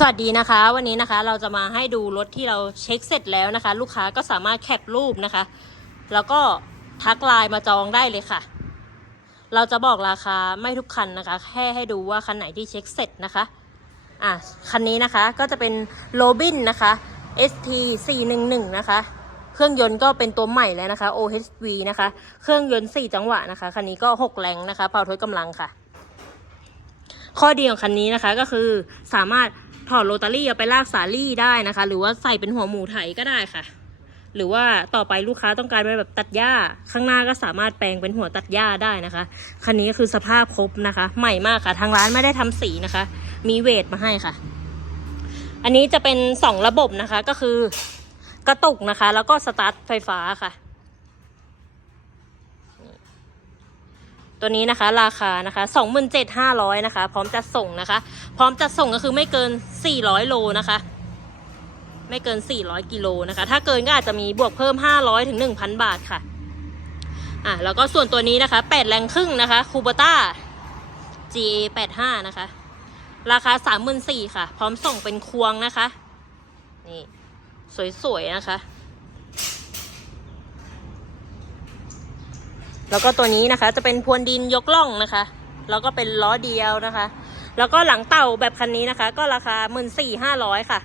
สวัสดีนะคะ วันนี้นะคะเราจะมาให้ดูรถที่เราเช็คเสร็จแล้วนะคะ ลูกค้าก็สามารถแคปรูปนะคะ แล้วก็ทักไลน์มาจองได้เลยค่ะ เราจะบอกราคาไม่ทุกคันนะคะ แค่ให้ดูว่าคันไหนที่เช็คเสร็จนะคะอะคันนี้นะคะก็จะเป็นโรบินนะคะ ST 411นะคะ เครื่องยนต์ก็เป็นตัวใหม่แล้วนะคะ OHV นะคะ เครื่องยนต์4จังหวะนะคะคันนี้ก็6แรงนะคะเป่าทดกำลังค่ะ ข้อดีของคันนี้นะคะก็คือสามารถ ถอดโรตารี่เอาไปลากสาลี่ได้นะคะ หรือว่าใส่เป็นหัวหมูไถก็ได้ค่ะ หรือว่าต่อไปลูกค้าต้องการไปแบบตัดหญ้า ข้างหน้าก็สามารถแปลงเป็นหัวตัดหญ้าได้นะคะ คันนี้คือสภาพครบนะคะ ใหม่มากค่ะ ทางร้านไม่ได้ทำสีนะคะ มีเวทมาให้ค่ะ อันนี้จะเป็นสองระบบนะคะก็คือกระตุกนะคะ แล้วก็สตาร์ทไฟฟ้าค่ะ ตัวนี้นะคะราคานะคะสองหมื่นเจ็ดห้าร้อยนะคะ พร้อมจัดส่งนะคะ พร้อมจัดส่งก็คือไม่เกินสี่ร้อยโลนะคะ ไม่เกินสี่ร้อยกิโลนะคะ ถ้าเกินก็อาจจะมีบวกเพิ่มห้าร้อยถึงหนึ่งพันบาทค่ะ อะ แล้วก็ส่วนตัวนี้นะคะแปดแรงครึ่งนะคะคูเบต้า GA แปดห้านะคะ ราคาสามหมื่นสี่ค่ะ พร้อมส่งเป็นควงนะคะ นี่ สวยๆนะคะ แล้วก็ตัวนี้นะคะจะเป็นพรวนดินยกล่องนะคะ แล้วก็เป็นล้อเดียวนะคะ แล้วก็หลังเต่าแบบคันนี้นะคะ ก็ราคาหมื่นสี่ห้าร้อยค่ะ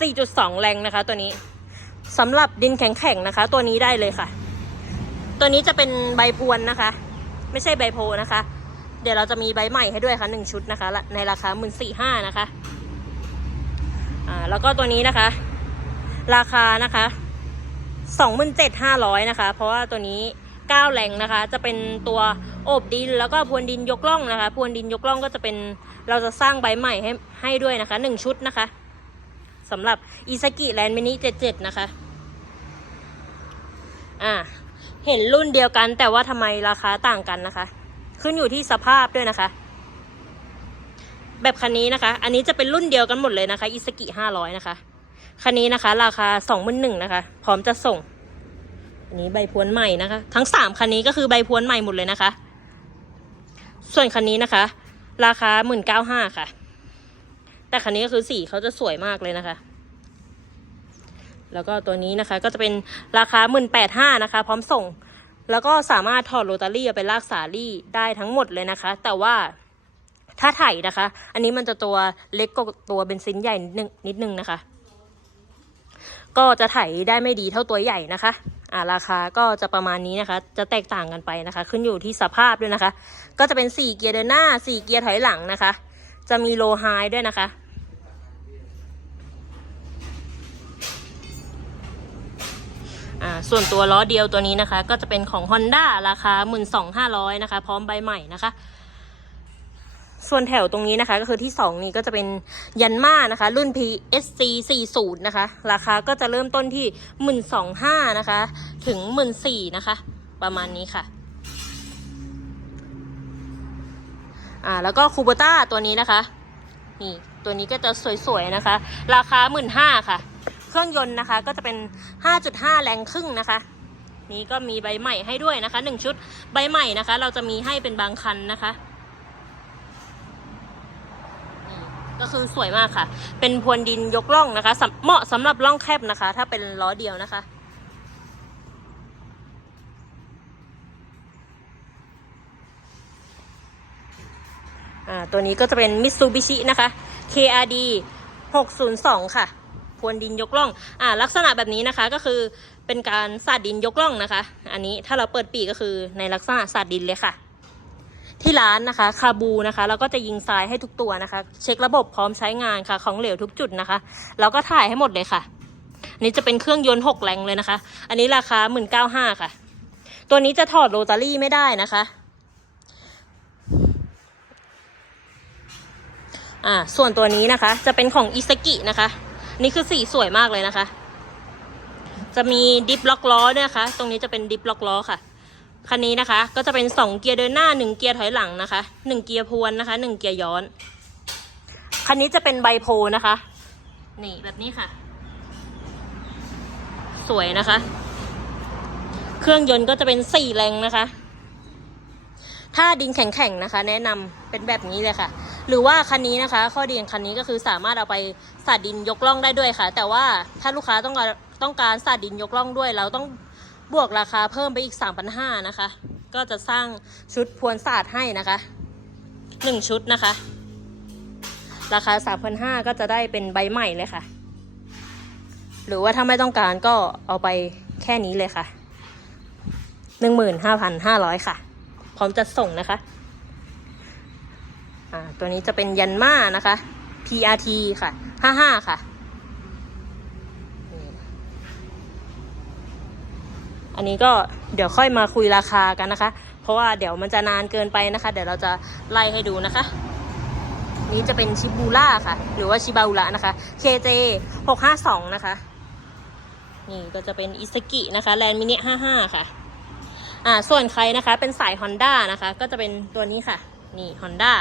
สี่จุดสองแรงนะคะ ตัวนี้สำหรับดินแข็งๆนะคะ ตัวนี้ได้เลยค่ะ ตัวนี้จะเป็นใบพรวนนะคะ ไม่ใช่ใบโพนะคะ เดี๋ยวเราจะมีใบใหม่ให้ด้วยค่ะหนึ่งชุดนะคะ ในราคาหมื่นสี่ห้านะคะอ่าแล้วก็ตัวนี้นะคะ ราคานะคะ สองหมื่นเจ็ดห้าร้อยนะคะ เพราะว่าตัวนี้เก้าแหล่งนะคะ จะเป็นตัวโอบดินแล้วก็พรวนดินยกล่องนะคะพรวนดินยกล่องก็จะเป็นเราจะสร้างใบใหม่ให้ให้ด้วยนะคะหนึ่งชุดนะคะสำหรับอิซากิแลนด์มินิเจ็ดเจ็ดนะคะ อ่า เห็นรุ่นเดียวกันแต่ว่าทำไมราคาต่างกันนะคะ ขึ้นอยู่ที่สภาพด้วยนะคะ แบบคันนี้นะคะ อันนี้จะเป็นรุ่นเดียวกันหมดเลยนะคะอิซากิห้าร้อยนะคะ คันนี้นะคะ ราคาสองหมื่นหนึ่งนะคะ พร้อมจะส่ง อันนี้ใบพวนใหม่นะคะ ทั้งสามคันนี้ก็คือใบพวนใหม่หมดเลยนะคะ ส่วนคันนี้นะคะ ราคาหมื่นเก้าห้าค่ะ แต่คันนี้ก็คือสีเขาจะสวยมากเลยนะคะ แล้วก็ตัวนี้นะคะก็จะเป็นราคาหมื่นแปดห้านะคะ พร้อมส่ง แล้วก็สามารถถอดโรตารี่ไปลากสาลี่ได้ทั้งหมดเลยนะคะ แต่ว่าถ้าไถนะคะ อันนี้มันจะตัวเล็กกว่าตัวเบนซินใหญ่นิดนึงนิดนึงนะคะ ก็จะไถได้ไม่ดีเท่าตัวใหญ่นะคะอ่าราคาก็จะประมาณนี้นะคะ จะแตกต่างกันไปนะคะ ขึ้นอยู่ที่สภาพด้วยนะคะ ก็จะเป็น 4 เกียร์เดินหน้า 4 เกียร์ถอยหลังนะคะ จะมีโลไฮด้วยนะคะอ่าส่วนตัวล้อเดียวตัวนี้นะคะ ก็จะเป็นของ Honda ราคา 12,500นะคะ พร้อมใบใหม่นะคะ ส่วนแถวตรงนี้นะคะ ก็คือที่ 2 นี้ก็จะเป็นยันมานะคะ รุ่น PSC 40นะคะ ราคาก็จะเริ่มต้นที่ 125นะคะ ถึง 14นะคะ ประมาณนี้ค่ะอ่าแล้วก็คูเบต้าตัวนี้นะคะ นี่ ตัวนี้ก็จะสวยๆนะคะ ราคา 15,000ค่ะ เครื่องยนต์นะคะก็จะเป็น 5.5 แรงครึ่งนะคะนี้ก็มีใบใหม่ให้ด้วยนะคะ 1 ชุดใบใหม่นะคะ เราจะมีให้เป็นบางคันนะคะ ก็คือสวยมากค่ะ เป็นพรวนดินยกล่องนะคะเหมาะสำหรับล่องแคบนะคะ ถ้าเป็นล้อเดียวนะคะอ่าตัวนี้ก็จะเป็น Mitsubishi นะคะ KRD 602 ค่ะพรวนดินยกล่องอ่าลักษณะแบบนี้นะคะก็คือเป็นการสาดดินยกล่องนะคะ อันนี้ถ้าเราเปิดปีกก็คือในลักษณะสาดดินเลยค่ะ ที่ร้านนะคะ คาบูนะคะ แล้วก็จะยิงทรายให้ทุกตัวนะคะ เช็คระบบพร้อมใช้งานค่ะ ของเหลวทุกจุดนะคะ แล้วก็ถ่ายให้หมดเลยค่ะอันนี้จะเป็นเครื่องยนต์หกแรงเลยนะคะ อันนี้ราคาหมื่นเก้าห้าค่ะ ตัวนี้จะถอดโรตารี่ไม่ได้นะคะ อ่า ส่วนตัวนี้นะคะ จะเป็นของอิซากินะคะ นี่คือสีสวยมากเลยนะคะ จะมีดิฟล็อกล้อด้วยนะคะ ตรงนี้จะเป็นดิฟล็อกล้อค่ะ คันนี้นะคะ ก็จะเป็นสองเกียร์เดินหน้าหนึ่งเกียร์ถอยหลังนะคะหนึ่งเกียร์พวนนะคะหนึ่งเกียร์ย้อน คันนี้จะเป็นไบโพนะคะ นี่แบบนี้ค่ะ สวยนะคะ เครื่องยนต์ก็จะเป็นสี่แรงนะคะ ถ้าดินแข็งๆนะคะ แนะนำเป็นแบบนี้เลยค่ะ หรือว่าคันนี้นะคะ ข้อดีของคันนี้ก็คือสามารถเอาไปสาดดินยกล่องได้ด้วยค่ะ แต่ว่าถ้าลูกค้าต้องการต้องการสาดดินยกล่องด้วยเราต้อง บวกราคาเพิ่มไปอีก 3,500นะคะ ก็จะสร้างชุดพวนศาสาดให้นะคะหนึ่งชุดนะคะ ราคา 3,500 ก็จะได้เป็นใบใหม่เลยค่ะ หรือว่าถ้าไม่ต้องการก็เอาไปแค่นี้เลยค่ะ 15,500 ค่ะ พร้อมจะส่งนะคะอ่าตัวนี้จะเป็นยันมานะคะ PRT ค่ะ 55 ค่ะ อันนี้ก็เดี๋ยวค่อยมาคุยราคากันนะคะ เพราะว่าเดี๋ยวมันจะนานเกินไปนะคะ เดี๋ยวเราจะไล่ให้ดูนะคะ นี้จะเป็นชิบูล่าค่ะ หรือว่าชิบาอุระนะคะ KJ 652 นะคะ นี่ก็จะเป็นอิสกินะคะแลนมินิ55 ค่ะ อ่าส่วนใครนะคะเป็นสาย Honda นะคะ ก็จะเป็นตัวนี้ค่ะ นี่ Honda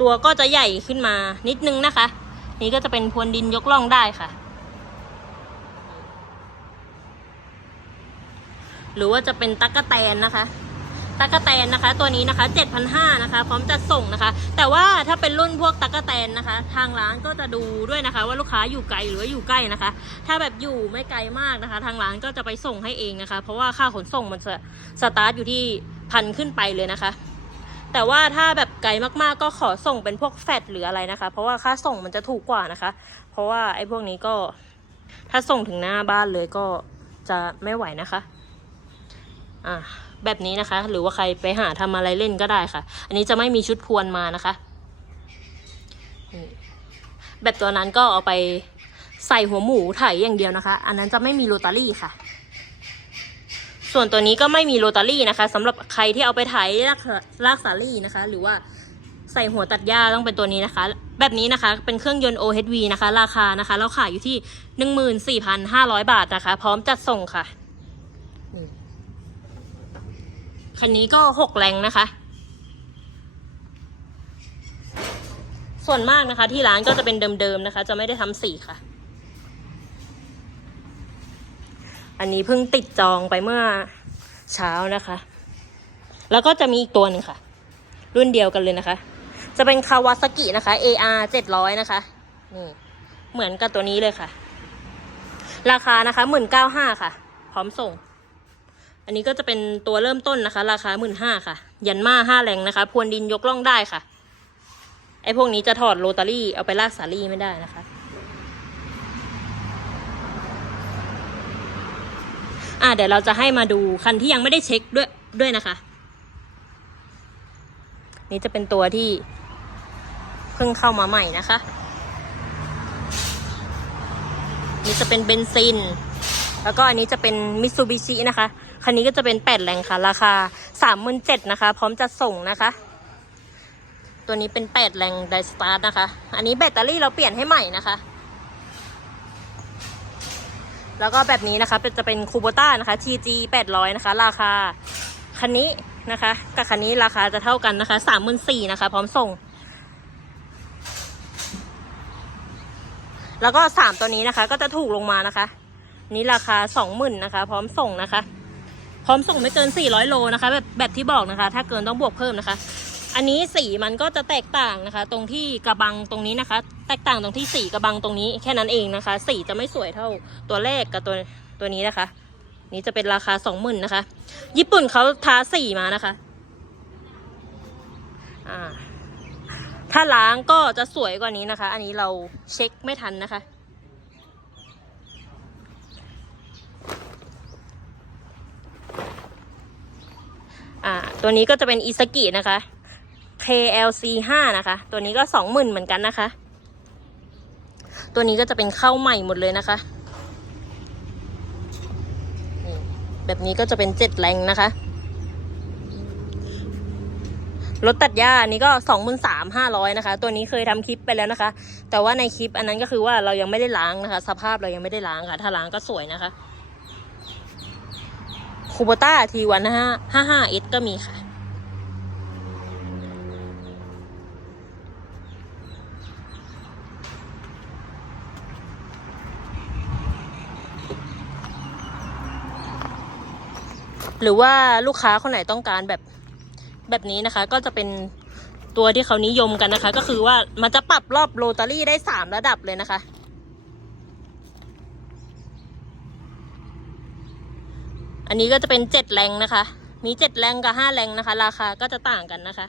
ตัวก็จะใหญ่ขึ้นมานิดนึงนะคะ นี่ก็จะเป็นพรวนดินยกล่องได้ค่ะ หรือว่าจะเป็นตั๊กแตนนะคะตั๊กแตนนะคะ ตัวนี้นะคะ7,500นะคะ พร้อมจัดส่งนะคะ แต่ว่าถ้าเป็นรุ่นพวกตั๊กแตนนะคะ ทางร้านก็จะดูด้วยนะคะ ว่าลูกค้าอยู่ไกลหรือว่าอยู่ใกล้นะคะ ถ้าแบบอยู่ไม่ไกลมากนะคะ ทางร้านก็จะไปส่งให้เองนะคะ เพราะว่าค่าขนส่งมันจะสตาร์ทอยู่ที่พันขึ้นไปเลยนะคะ แต่ว่าถ้าแบบไกลมากๆ ก็ขอส่งเป็นพวกแฟตหรืออะไรนะคะ เพราะว่าค่าส่งมันจะถูกกว่านะคะ เพราะว่าไอ้พวกนี้ก็ถ้าส่งถึงหน้าบ้านเลยก็จะไม่ไหวนะคะ อ่าแบบนี้นะคะ หรือว่าใครไปหาทำอะไรเล่นก็ได้ค่ะ อันนี้จะไม่มีชุดพรวนมานะคะแบบตัวนั้นก็เอาไปใส่หัวหมูไถอย่างเดียวนะคะ อันนั้นจะไม่มีโรตารี่ค่ะ ส่วนตัวนี้ก็ไม่มีโรตารี่นะคะสำหรับใครที่เอาไปไถลากลากสาลี่นะคะ หรือว่าใส่หัวตัดหญ้าต้องเป็นตัวนี้นะคะ แบบนี้นะคะเป็นเครื่องยนต์ OHV นะคะ ราคานะคะ เราขายอยู่ที่หนึ่งหมื่นสี่พันห้าร้อยบาทนะคะ พร้อมจัดส่งค่ะนี่ คันนี้ก็หกแรงนะคะ ส่วนมากนะคะ ที่ร้านก็จะเป็นเดิมๆนะคะ จะไม่ได้ทำสีค่ะ อันนี้เพิ่งติดจองไปเมื่อเช้านะคะ แล้วก็จะมีอีกตัวหนึ่งค่ะ รุ่นเดียวกันเลยนะคะ จะเป็นคาวาซากินะคะ AR 700นะคะ นี่ เหมือนกับตัวนี้เลยค่ะ ราคานะคะหมื่นเก้าห้าค่ะ พร้อมส่ง อันนี้ก็จะเป็นตัวเริ่มต้นนะคะ ราคาหมื่นห้าค่ะ ยันมาห้าแรงนะคะพรวนดินยกล่องได้ค่ะ ไอ้พวกนี้จะถอดโรตารี่เอาไปลากสาลี่ไม่ได้นะคะ อ่าเดี๋ยวเราจะให้มาดูคันที่ยังไม่ได้เช็คด้วยด้วยนะคะ นี่จะเป็นตัวที่เพิ่งเข้ามาใหม่นะคะ นี่จะเป็นเบนซิน แล้วก็อันนี้จะเป็นมิตซูบิชินะคะ คันนี้ก็จะเป็นแปดแรงค่ะ ราคาสามหมื่นเจ็ดนะคะ พร้อมจะส่งนะคะ ตัวนี้เป็นแปดแรงไดสตาร์ทนะคะ อันนี้แบตเตอรี่เราเปลี่ยนให้ใหม่นะคะ แล้วก็แบบนี้นะคะเป็นจะเป็นคูโบต้านะคะ TG 800 นะคะ ราคาคันนี้นะคะกับคันนี้ราคาจะเท่ากันนะคะสามหมื่นสี่นะคะ พร้อมส่ง แล้วก็สามตัวนี้นะคะ ก็จะถูกลงมานะคะ นี้ราคาสองหมื่นนะคะ พร้อมส่งนะคะ พร้อมส่งไม่เกินสี่ร้อยโลนะคะ แบบแบบที่บอกนะคะ ถ้าเกินต้องบวกเพิ่มนะคะ อันนี้สีมันก็จะแตกต่างนะคะ ตรงที่กระบังตรงนี้นะคะ แตกต่างตรงที่สีกระบังตรงนี้แค่นั้นเองนะคะ สีจะไม่สวยเท่าตัวแรกกับตัวตัวนี้นะคะ นี้จะเป็นราคาสองหมื่นนะคะ ญี่ปุ่นเขาทาสีมานะคะถ้าล้างก็จะสวยกว่านี้นะคะ อันนี้เราเช็คไม่ทันนะคะ อ่าตัวนี้ก็จะเป็นอิสกินะคะ KLC 5นะคะ ตัวนี้ก็สองหมื่นเหมือนกันนะคะ ตัวนี้ก็จะเป็นเข้าใหม่หมดเลยนะคะ แบบนี้ก็จะเป็นเจ็ดแรงนะคะ รถตัดหญ้าอันนี้ก็สองหมื่นสามห้าร้อยนะคะ ตัวนี้เคยทำคลิปไปแล้วนะคะ แต่ว่าในคลิปอันนั้นก็คือว่าเรายังไม่ได้ล้างนะคะ สภาพเรายังไม่ได้ล้างค่ะ ถ้าล้างก็สวยนะคะ คูโบต้าทีวันห้าห้าห้าเอสก็มีค่ะ หรือว่าลูกค้าคนไหนต้องการแบบแบบนี้นะคะ ก็จะเป็นตัวที่เขานิยมกันนะคะ ก็คือว่ามันจะปรับรอบโรตารี่ได้สามระดับเลยนะคะ อันนี้ก็จะเป็นเจ็ดแรงนะคะ มีเจ็ดแรงกับห้าแรงนะคะ ราคาก็จะต่างกันนะคะ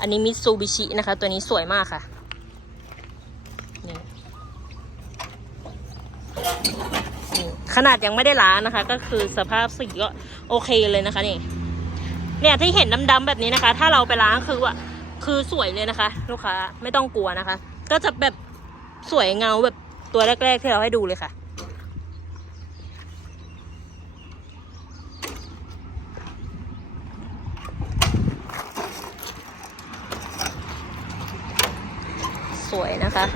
อันนี้มิซูบิชินะคะ ตัวนี้สวยมากค่ะนี่ขนาดยังไม่ได้ล้างนะคะ ก็คือสภาพสีก็โอเคเลยนะคะนี่ เนี่ยที่เห็นดำๆแบบนี้นะคะ ถ้าเราไปล้างคือว่าคือสวยเลยนะคะ ลูกค้าไม่ต้องกลัวนะคะ ก็จะแบบสวยเงาแบบ ตัวแรก ๆ ที่เราให้ดูเลยค่ะ สวยนะคะ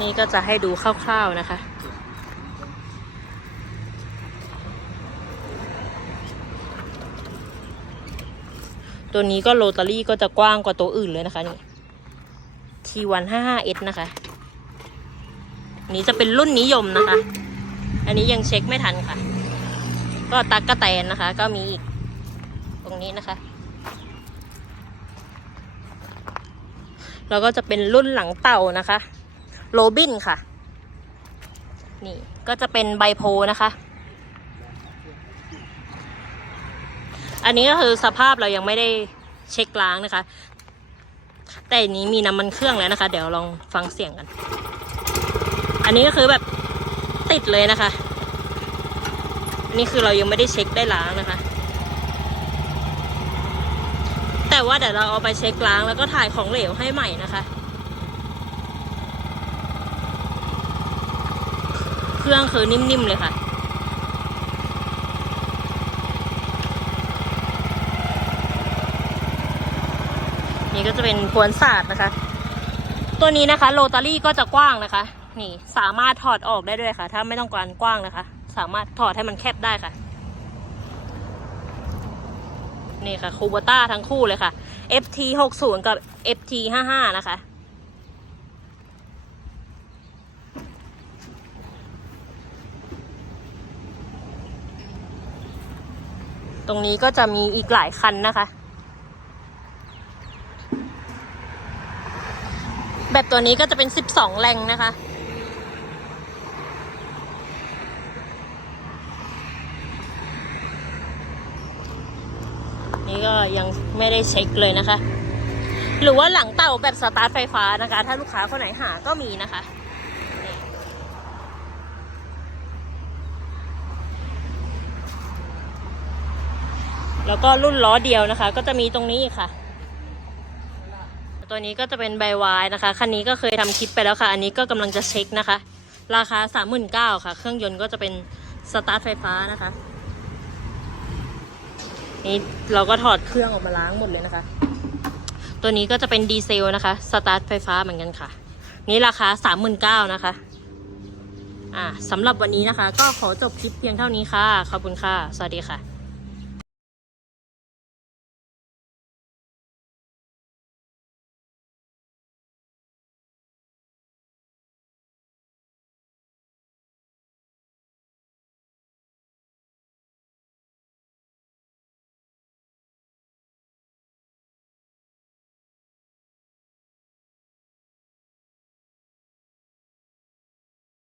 นี่ก็จะให้ดูคร่าวๆนะคะ ตัวนี้ก็โรตารี่ก็จะกว้างกว่าตัวอื่นเลยนะคะนี่ T155S นะคะ นี้จะเป็นรุ่นนิยมนะคะ อันนี้ยังเช็คไม่ทันค่ะ ก็ตักกระแตนนะคะ ก็มีอีก ตรงนี้นะคะ แล้วก็จะเป็นรุ่นหลังเต่านะคะ โรบินค่ะ นี่ก็จะเป็นไบโพนะคะ อันนี้ก็คือสภาพเรายังไม่ได้เช็คล้างนะคะ แต่อันนี้มีน้ำมันเครื่องแล้วนะคะ เดี๋ยวลองฟังเสียงกัน อันนี้ก็คือแบบติดเลยนะคะ อันนี้คือเรายังไม่ได้เช็คได้ล้างนะคะ แต่ว่าเดี๋ยวเราเอาไปเช็คล้างแล้วก็ถ่ายของเหลวให้ใหม่นะคะเครื่องคือนิ่มๆเลยค่ะ นี่ก็จะเป็นพวนศาสตร์นะคะ ตัวนี้นะคะโรตารี่ก็จะกว้างนะคะ นี่สามารถถอดออกได้ด้วยค่ะ ถ้าไม่ต้องการกว้างนะคะ สามารถถอดให้มันแคบได้ค่ะ นี่ค่ะคูบต้าทั้งคู่เลยค่ะ FT 60กับ FT 55นะคะตรงนี้ก็จะมีอีกหลายคันนะคะ แบบตัวนี้ก็จะเป็น 12 แรงนะคะ นี่ก็ยังไม่ได้เช็คเลยนะคะ หรือว่าหลังเต่าแบบสตาร์ทไฟฟ้านะคะ ถ้าลูกค้าคนไหนหาก็มีนะคะแล้วก็รุ่นล้อเดียวนะคะ ก็จะมีตรงนี้ค่ะ ตัวนี้ก็จะเป็นใบวายนะคะ คันนี้ก็เคยทำคลิปไปแล้วค่ะ อันนี้ก็กำลังจะเช็คนะคะ ราคา 39,000ค่ะ เครื่องยนต์ก็จะเป็นสตาร์ทไฟฟ้านะคะ นี่เราก็ถอดเครื่องออกมาล้างหมดเลยนะคะ ตัวนี้ก็จะเป็นดีเซลนะคะ สตาร์ทไฟฟ้าเหมือนกันค่ะ นี่ราคา 39,000นะคะ อ่าสำหรับวันนี้นะคะ ก็ขอจบคลิปเพียงเท่านี้ค่ะ ขอบคุณค่ะ สวัสดีค่ะ